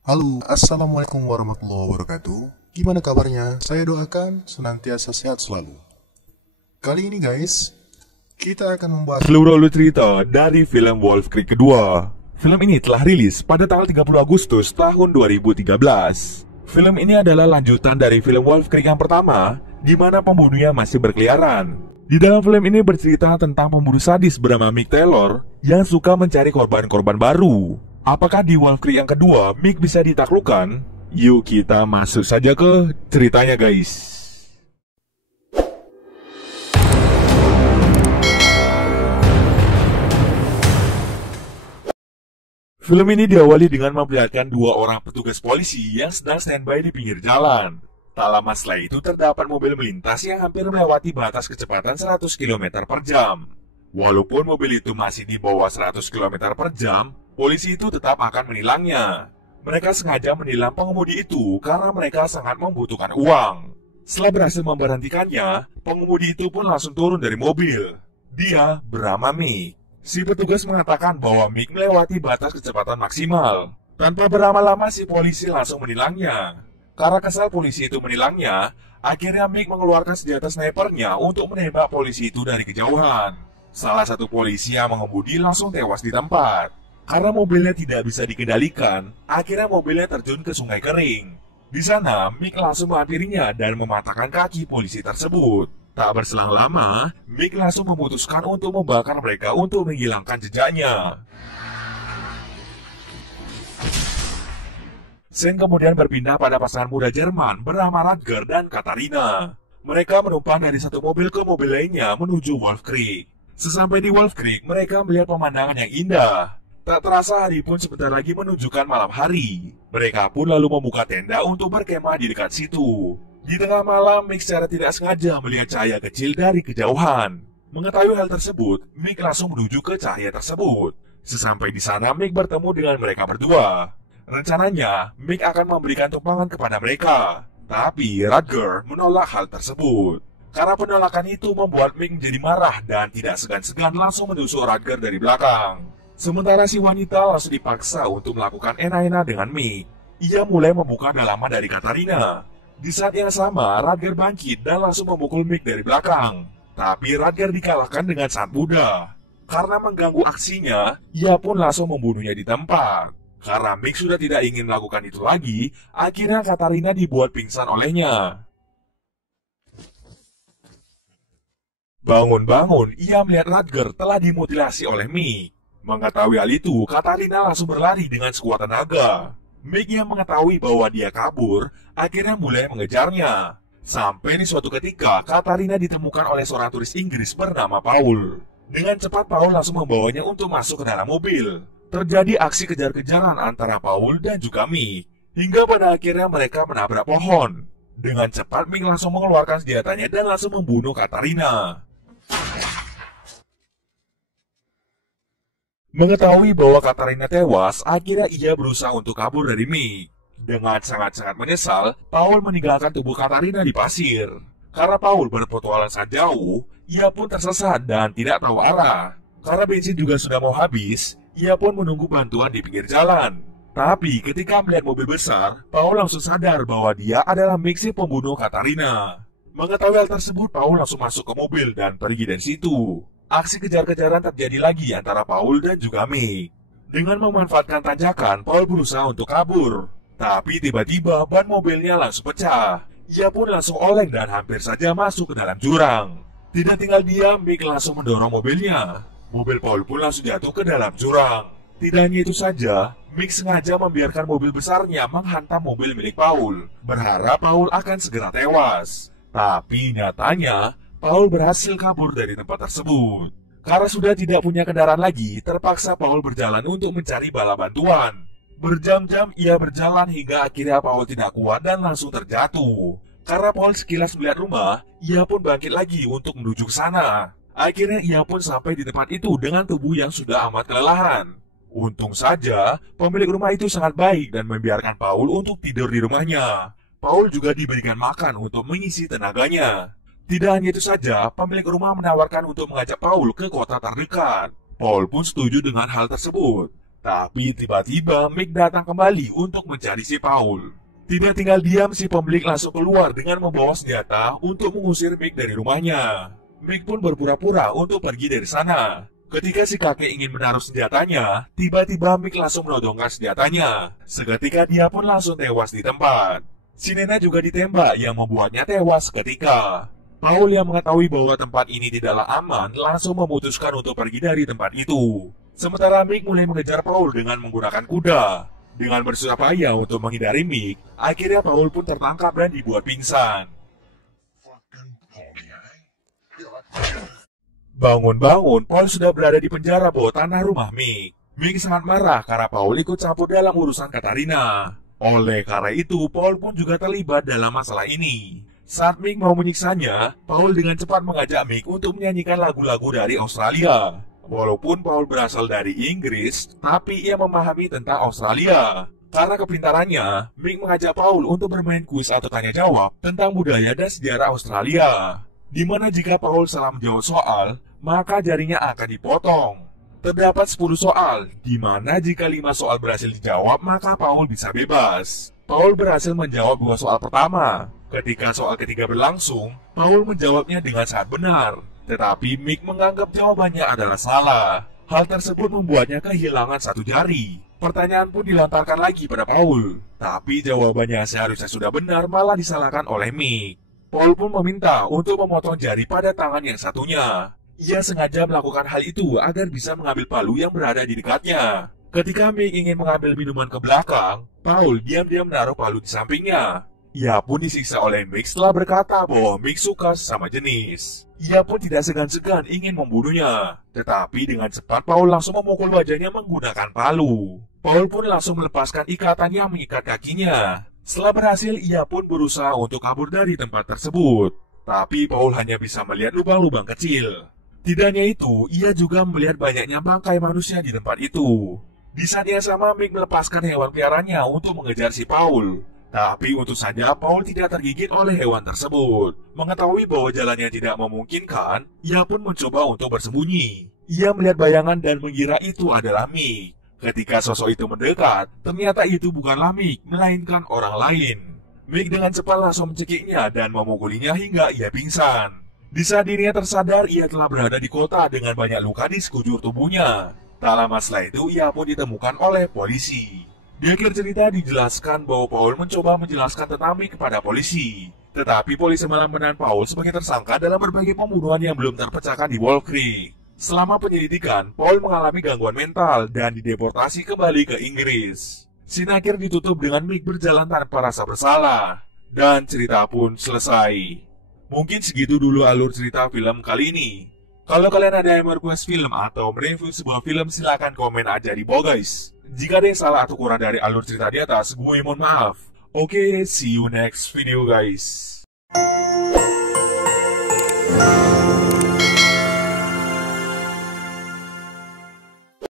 Halo, Assalamualaikum warahmatullahi wabarakatuh. Gimana kabarnya? Saya doakan senantiasa sehat selalu. Kali ini guys, kita akan membahas Seluruh alur cerita dari film Wolf Creek kedua. Film ini telah rilis pada tanggal 30 Agustus tahun 2013. Film ini adalah lanjutan dari film Wolf Creek yang pertama, di mana pembunuhnya masih berkeliaran. Di dalam film ini bercerita tentang pembunuh sadis bernama Mick Taylor yang suka mencari korban-korban baru. Apakah di Wolf Creek yang kedua Mick bisa ditaklukkan? Yuk kita masuk saja ke ceritanya guys. Film ini diawali dengan memperlihatkan dua orang petugas polisi yang sedang standby di pinggir jalan. Tak lama setelah itu terdapat mobil melintas yang hampir melewati batas kecepatan 100 km per jam. Walaupun mobil itu masih di bawah 100 km per jam, polisi itu tetap akan menilangnya. Mereka sengaja menilang pengemudi itu karena mereka sangat membutuhkan uang. Setelah berhasil memberhentikannya, pengemudi itu pun langsung turun dari mobil. Dia bernama Mick. Si petugas mengatakan bahwa Mick melewati batas kecepatan maksimal. Tanpa berlama-lama si polisi langsung menilangnya. Karena kesal polisi itu menilangnya, akhirnya Mick mengeluarkan senjata snipernya untuk menembak polisi itu dari kejauhan. Salah satu polisi yang mengemudi langsung tewas di tempat. Karena mobilnya tidak bisa dikendalikan, akhirnya mobilnya terjun ke sungai kering. Di sana, Mick langsung menghampirinya dan mematahkan kaki polisi tersebut. Tak berselang lama, Mick langsung memutuskan untuk membakar mereka untuk menghilangkan jejaknya. Scene kemudian berpindah pada pasangan muda Jerman bernama Rutger dan Katharina. Mereka menumpang dari satu mobil ke mobil lainnya menuju Wolf Creek. Sesampai di Wolf Creek, mereka melihat pemandangan yang indah. Tak terasa hari pun sebentar lagi menunjukkan malam hari. Mereka pun lalu membuka tenda untuk berkemah di dekat situ. Di tengah malam, Mick secara tidak sengaja melihat cahaya kecil dari kejauhan. Mengetahui hal tersebut, Mick langsung menuju ke cahaya tersebut. Sesampai di sana, Mick bertemu dengan mereka berdua. Rencananya, Mick akan memberikan tumpangan kepada mereka. Tapi Rutger menolak hal tersebut. Karena penolakan itu membuat Mick menjadi marah dan tidak segan-segan langsung menusuk Rutger dari belakang. Sementara si wanita langsung dipaksa untuk melakukan enak-enak dengan Mick. Ia mulai membuka dalaman dari Katharina. Di saat yang sama, Rutger bangkit dan langsung memukul Mick dari belakang. Tapi Rutger dikalahkan dengan sangat mudah. Karena mengganggu aksinya, ia pun langsung membunuhnya di tempat. Karena Mick sudah tidak ingin melakukan itu lagi, akhirnya Katharina dibuat pingsan olehnya. Bangun-bangun, ia melihat Rutger telah dimutilasi oleh Mick. Mengetahui hal itu, Katharina langsung berlari dengan sekuat tenaga. Mick yang mengetahui bahwa dia kabur, akhirnya mulai mengejarnya. Sampai di suatu ketika, Katharina ditemukan oleh seorang turis Inggris bernama Paul. Dengan cepat, Paul langsung membawanya untuk masuk ke dalam mobil. Terjadi aksi kejar-kejaran antara Paul dan juga Mick. Hingga pada akhirnya mereka menabrak pohon. Dengan cepat, Mick langsung mengeluarkan senjatanya dan langsung membunuh Katharina. Mengetahui bahwa Katharina tewas, akhirnya ia berusaha untuk kabur dari Mick. Dengan sangat-sangat menyesal, Paul meninggalkan tubuh Katharina di pasir. Karena Paul berpetualang sangat jauh, ia pun tersesat dan tidak tahu arah. Karena bensin juga sudah mau habis, ia pun menunggu bantuan di pinggir jalan. Tapi ketika melihat mobil besar, Paul langsung sadar bahwa dia adalah Mick si pembunuh Katharina. Mengetahui hal tersebut, Paul langsung masuk ke mobil dan pergi dari situ. Aksi kejar-kejaran terjadi lagi antara Paul dan juga Mick. Dengan memanfaatkan tanjakan, Paul berusaha untuk kabur. Tapi tiba-tiba ban mobilnya langsung pecah. Ia pun langsung oleng dan hampir saja masuk ke dalam jurang. Tidak tinggal diam, Mick langsung mendorong mobilnya. Mobil Paul pun langsung jatuh ke dalam jurang. Tidak hanya itu saja, Mick sengaja membiarkan mobil besarnya menghantam mobil milik Paul, berharap Paul akan segera tewas. Tapi nyatanya, Paul berhasil kabur dari tempat tersebut. Karena sudah tidak punya kendaraan lagi, terpaksa Paul berjalan untuk mencari bala bantuan. Berjam-jam ia berjalan hingga akhirnya Paul tidak kuat dan langsung terjatuh. Karena Paul sekilas melihat rumah, ia pun bangkit lagi untuk menuju ke sana. Akhirnya ia pun sampai di tempat itu dengan tubuh yang sudah amat kelelahan. Untung saja, pemilik rumah itu sangat baik dan membiarkan Paul untuk tidur di rumahnya. Paul juga diberikan makan untuk mengisi tenaganya. Tidak hanya itu saja, pemilik rumah menawarkan untuk mengajak Paul ke kota terdekat. Paul pun setuju dengan hal tersebut. Tapi tiba-tiba Mick datang kembali untuk mencari si Paul. Tidak tinggal diam, si pemilik langsung keluar dengan membawa senjata untuk mengusir Mick dari rumahnya. Mick pun berpura-pura untuk pergi dari sana. Ketika si kakek ingin menaruh senjatanya, tiba-tiba Mick langsung menodongkan senjatanya. Seketika dia pun langsung tewas di tempat. Si nenek juga ditembak yang membuatnya tewas seketika. Paul yang mengetahui bahwa tempat ini tidaklah aman langsung memutuskan untuk pergi dari tempat itu. Sementara Mick mulai mengejar Paul dengan menggunakan kuda. Dengan bersusah payah untuk menghindari Mick, akhirnya Paul pun tertangkap dan dibuat pingsan. Bangun-bangun, Paul sudah berada di penjara bawah tanah rumah Mick. Mick sangat marah karena Paul ikut campur dalam urusan Katarina. Oleh karena itu, Paul pun juga terlibat dalam masalah ini. Saat Mick mau menyiksanya, Paul dengan cepat mengajak Mick untuk menyanyikan lagu-lagu dari Australia. Walaupun Paul berasal dari Inggris, tapi ia memahami tentang Australia. Karena kepintarannya, Mick mengajak Paul untuk bermain kuis atau tanya jawab tentang budaya dan sejarah Australia. Di mana jika Paul salah menjawab soal, maka jarinya akan dipotong. Terdapat 10 soal, di mana jika 5 soal berhasil dijawab, maka Paul bisa bebas. Paul berhasil menjawab 2 soal pertama. Ketika soal ketiga berlangsung, Paul menjawabnya dengan sangat benar. Tetapi Mick menganggap jawabannya adalah salah. Hal tersebut membuatnya kehilangan 1 jari. Pertanyaan pun dilontarkan lagi pada Paul. Tapi jawabannya seharusnya sudah benar malah disalahkan oleh Mick. Paul pun meminta untuk memotong jari pada tangan yang satunya. Ia sengaja melakukan hal itu agar bisa mengambil palu yang berada di dekatnya. Ketika Mick ingin mengambil minuman ke belakang, Paul diam-diam menaruh palu di sampingnya. Ia pun disiksa oleh Mick setelah berkata bahwa Mick suka sesama jenis. Ia pun tidak segan-segan ingin membunuhnya. Tetapi dengan cepat Paul langsung memukul wajahnya menggunakan palu. Paul pun langsung melepaskan ikatan yang mengikat kakinya. Setelah berhasil, ia pun berusaha untuk kabur dari tempat tersebut. Tapi Paul hanya bisa melihat lubang-lubang kecil. Tidak hanya itu, ia juga melihat banyaknya bangkai manusia di tempat itu. Di saat yang sama, Mick melepaskan hewan piaranya untuk mengejar si Paul. Tapi untung saja Paul tidak tergigit oleh hewan tersebut. Mengetahui bahwa jalannya tidak memungkinkan, ia pun mencoba untuk bersembunyi. Ia melihat bayangan dan mengira itu adalah Mick. Ketika sosok itu mendekat, ternyata itu bukanlah Mick, melainkan orang lain. Mick dengan cepat langsung mencekiknya dan memukulinya hingga ia pingsan. Di saat dirinya tersadar, ia telah berada di kota dengan banyak luka di sekujur tubuhnya. Tak lama setelah itu, ia pun ditemukan oleh polisi. Di akhir cerita dijelaskan bahwa Paul mencoba menjelaskan tentang Mick kepada polisi. Tetapi polisi malah menahan Paul sebagai tersangka dalam berbagai pembunuhan yang belum terpecahkan di Wolf Creek. Selama penyelidikan, Paul mengalami gangguan mental dan dideportasi kembali ke Inggris. Scene akhir ditutup dengan Mick berjalan tanpa rasa bersalah. Dan cerita pun selesai. Mungkin segitu dulu alur cerita film kali ini. Kalau kalian ada yang request film atau mereview sebuah film, silahkan komen aja di bawah guys. Jika ada yang salah atau kurang dari alur cerita di atas, gue mohon maaf. Oke, see you next video guys.